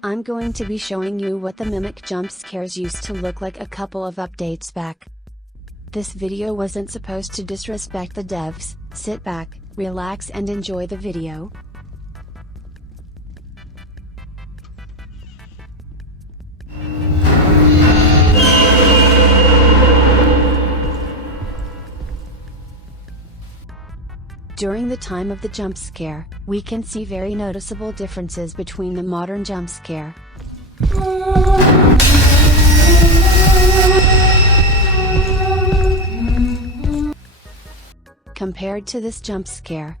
I'm going to be showing you what the mimic jump scares used to look like a couple of updates back. This video wasn't supposed to disrespect the devs. Sit back, relax and enjoy the video. During the time of the jump scare, we can see very noticeable differences between the modern jump scare. Compared to this jump scare,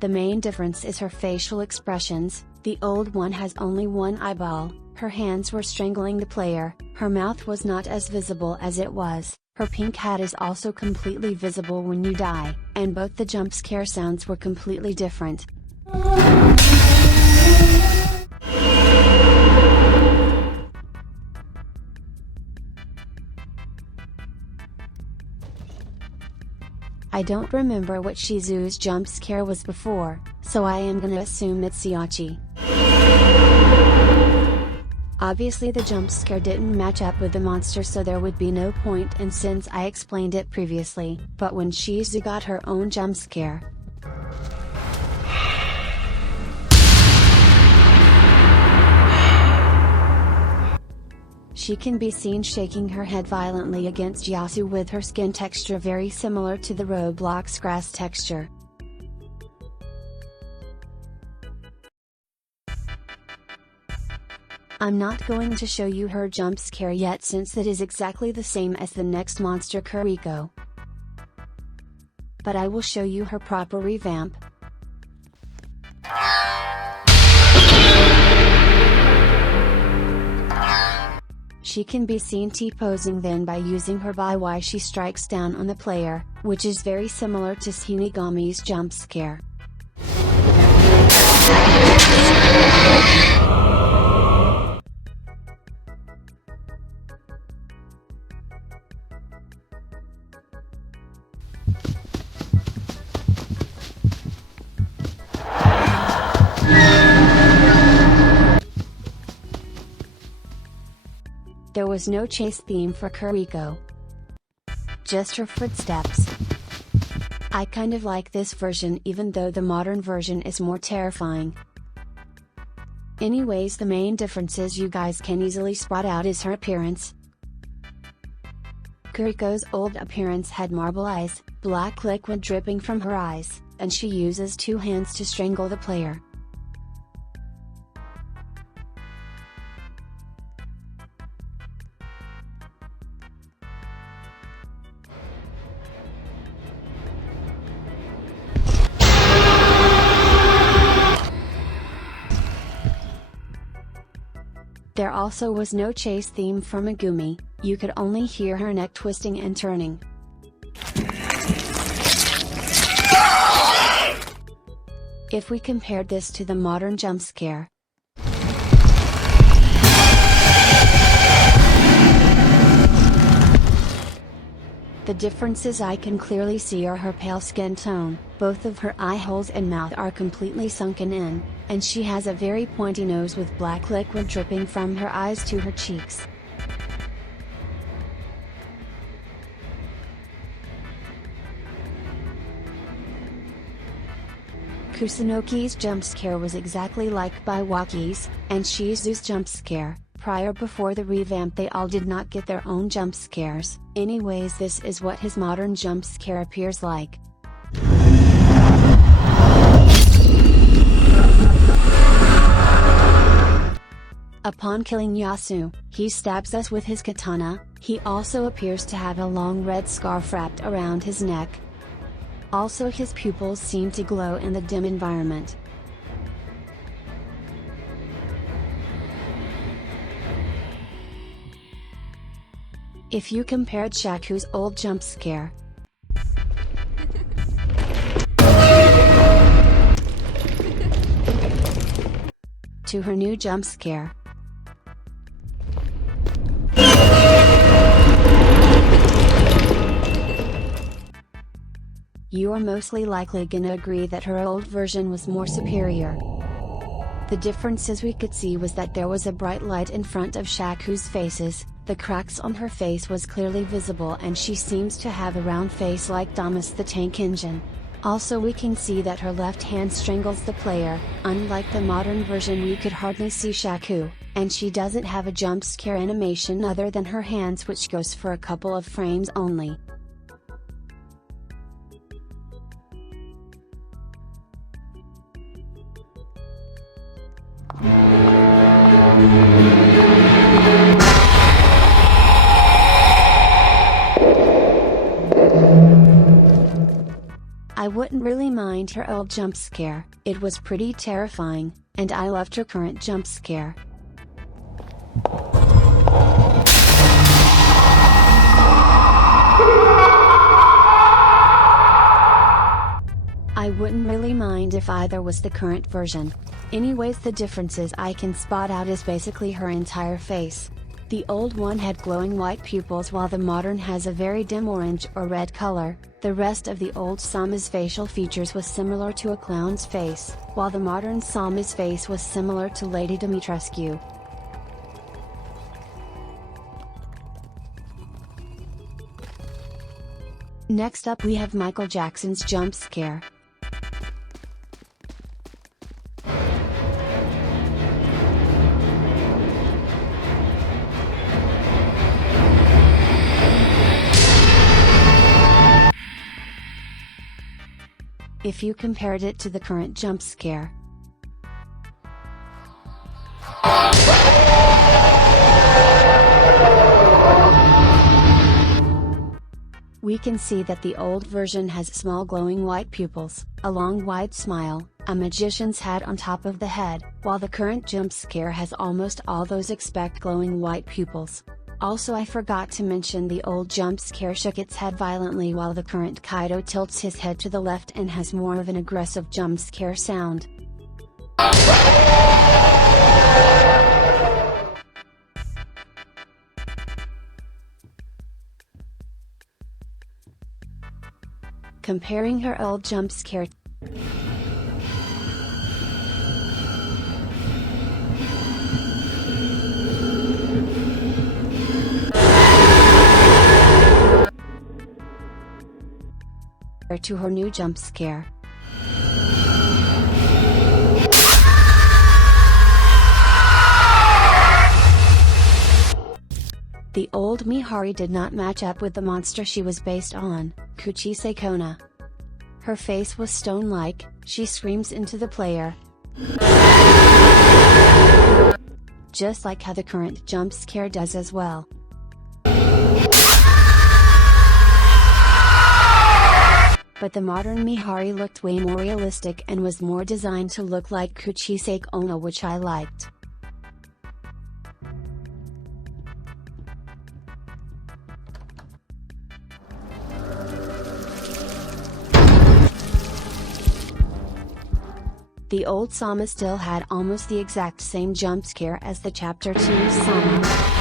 the main difference is her facial expressions. The old one has only one eyeball, her hands were strangling the player, her mouth was not as visible as it was. Her pink hat is also completely visible when you die, and both the jump scare sounds were completely different. I don't remember what Shizu's jump scare was before, so I am gonna assume it's Hiachi. Obviously the jump scare didn't match up with the monster, so there would be no point, and since I explained it previously, but when Shizu got her own jump scare, she can be seen shaking her head violently against Yasu with her skin texture very similar to the Roblox grass texture. I'm not going to show you her jump scare yet since it is exactly the same as the next monster Kuriko. But I will show you her proper revamp. She can be seen T-posing, then by using her biwaku she strikes down on the player, which is very similar to Shinigami's jump scare. There was no chase theme for Kuriko, just her footsteps. I kind of like this version even though the modern version is more terrifying. Anyways, the main differences you guys can easily spot out is her appearance. Kuriko's old appearance had marble eyes, black liquid dripping from her eyes, and she uses two hands to strangle the player. There also was no chase theme for Megumi, you could only hear her neck twisting and turning. If we compared this to the modern jump scare, the differences I can clearly see are her pale skin tone, both of her eye holes and mouth are completely sunken in, and she has a very pointy nose with black liquid dripping from her eyes to her cheeks. Kusonoki's jump scare was exactly like Biwaki's, and Shizu's jump scare. Before the revamp they all did not get their own jump scares. Anyways, this is what his modern jump scare appears like. Upon killing Yasu, he stabs us with his katana. He also appears to have a long red scarf wrapped around his neck. Also his pupils seem to glow in the dim environment. If you compared Shaku's old jump scare to her new jump scare, you are mostly likely gonna agree that her old version was more superior. The differences we could see was that there was a bright light in front of Shaku's faces, the cracks on her face was clearly visible and she seems to have a round face like Damas the Tank Engine. Also we can see that her left hand strangles the player, unlike the modern version we could hardly see Shaku, and she doesn't have a jump scare animation other than her hands which goes for a couple of frames only. I wouldn't really mind her old jump scare, it was pretty terrifying, and I loved her current jump scare. I wouldn't really mind if either was the current version. Anyways, the differences I can spot out is basically her entire face. The old one had glowing white pupils while the modern has a very dim orange or red color. The rest of the old Sama's facial features was similar to a clown's face, while the modern Sama's face was similar to Lady Dimitrescu. Next up we have Michael Jackson's jump scare. If you compared it to the current jump scare, we can see that the old version has small glowing white pupils, a long wide smile, a magician's hat on top of the head, while the current jump scare has almost all those expect glowing white pupils. Also, I forgot to mention the old jump scare shook its head violently while the current Kaito tilts his head to the left and has more of an aggressive jump scare sound. Comparing her old jump scare to her new jump scare. The old Mihari did not match up with the monster she was based on, Kuchisei Kona. Her face was stone-like, she screams into the player, just like how the current jump scare does as well. But the modern Mihari looked way more realistic and was more designed to look like Kuchisei Kona, which I liked. The old Sama still had almost the exact same jump scare as the Chapter 2 Sama.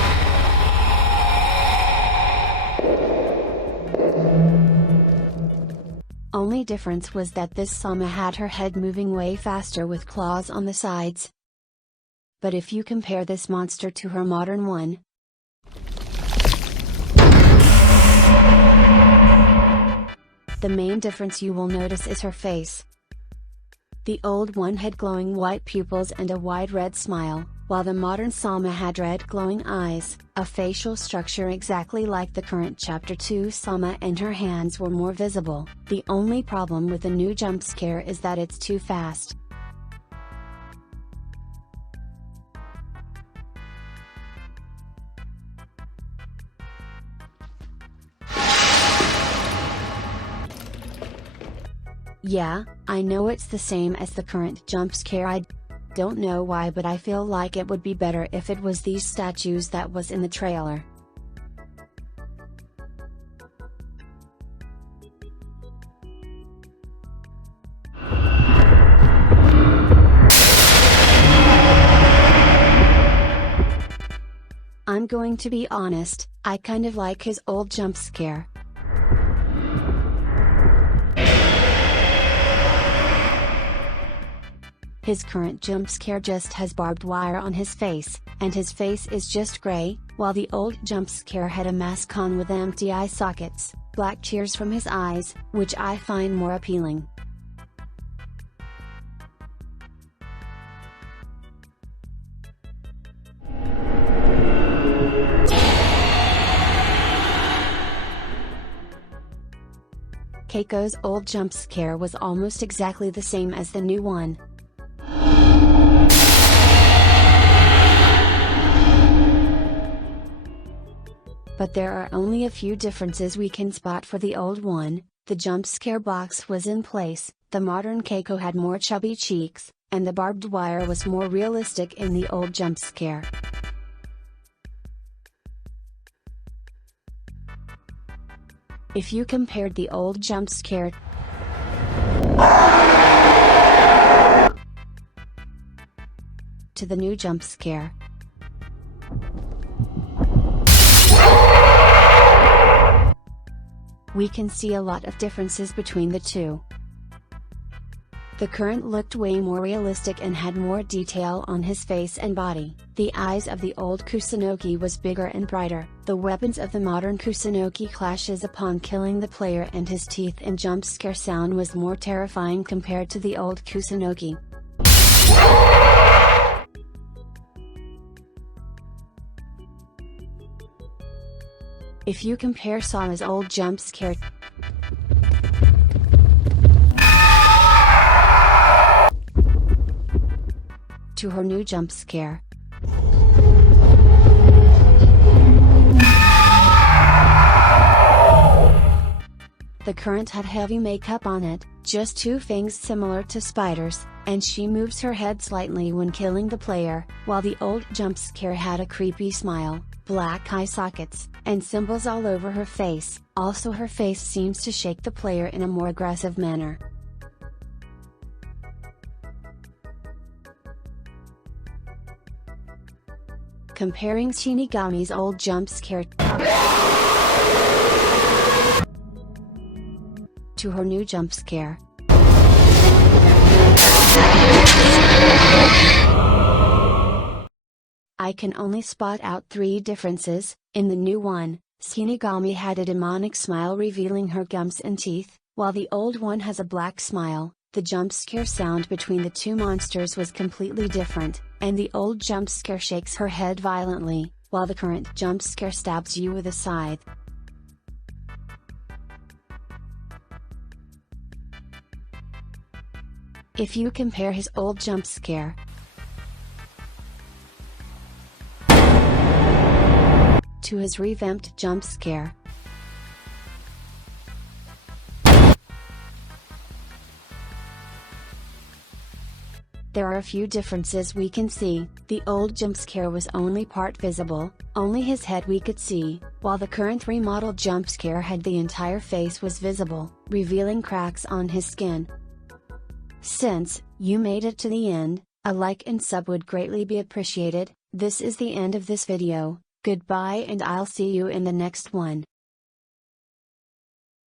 Only difference was that this Sama had her head moving way faster with claws on the sides. But if you compare this monster to her modern one, the main difference you will notice is her face. The old one had glowing white pupils and a wide red smile, while the modern Sama had red glowing eyes, a facial structure exactly like the current Chapter 2 Sama, and her hands were more visible. The only problem with the new jump scare is that it's too fast. Yeah, I know it's the same as the current jump scare. I don't know why, but I feel like it would be better if it was these statues that was in the trailer. I'm going to be honest, I kind of like his old jump scare. His current jump scare just has barbed wire on his face, and his face is just gray, while the old jump scare had a mask on with empty eye sockets, black tears from his eyes, which I find more appealing. Keiko's old jump scare was almost exactly the same as the new one. But there are only a few differences we can spot for the old one. The jump scare box was in place, the modern Keiko had more chubby cheeks, and the barbed wire was more realistic in the old jump scare. If you compared the old jump scare to the new jump scare, we can see a lot of differences between the two. The current looked way more realistic and had more detail on his face and body. The eyes of the old Kusonoki was bigger and brighter. The weapons of the modern Kusonoki clashes upon killing the player, and his teeth and jump scare sound was more terrifying compared to the old Kusonoki. If you compare Saw's old jump scare to her new jump scare, the current had heavy makeup on it, just two fangs similar to spiders, and she moves her head slightly when killing the player, while the old jump scare had a creepy smile, black eye sockets, and symbols all over her face. Also, her face seems to shake the player in a more aggressive manner. Comparing Shinigami's old jump scare to her new jump scare, I can only spot out three differences. In the new one, Shinigami had a demonic smile revealing her gums and teeth, while the old one has a black smile. The jump scare sound between the two monsters was completely different, and the old jump scare shakes her head violently, while the current jump scare stabs you with a scythe. If you compare his old jump scare to his revamped jump scare, there are a few differences we can see. The old jump scare was only part visible, only his head we could see, while the current remodeled jump scare had the entire face was visible, revealing cracks on his skin. Since you made it to the end, a like and sub would greatly be appreciated. This is the end of this video. Goodbye, and I'll see you in the next one.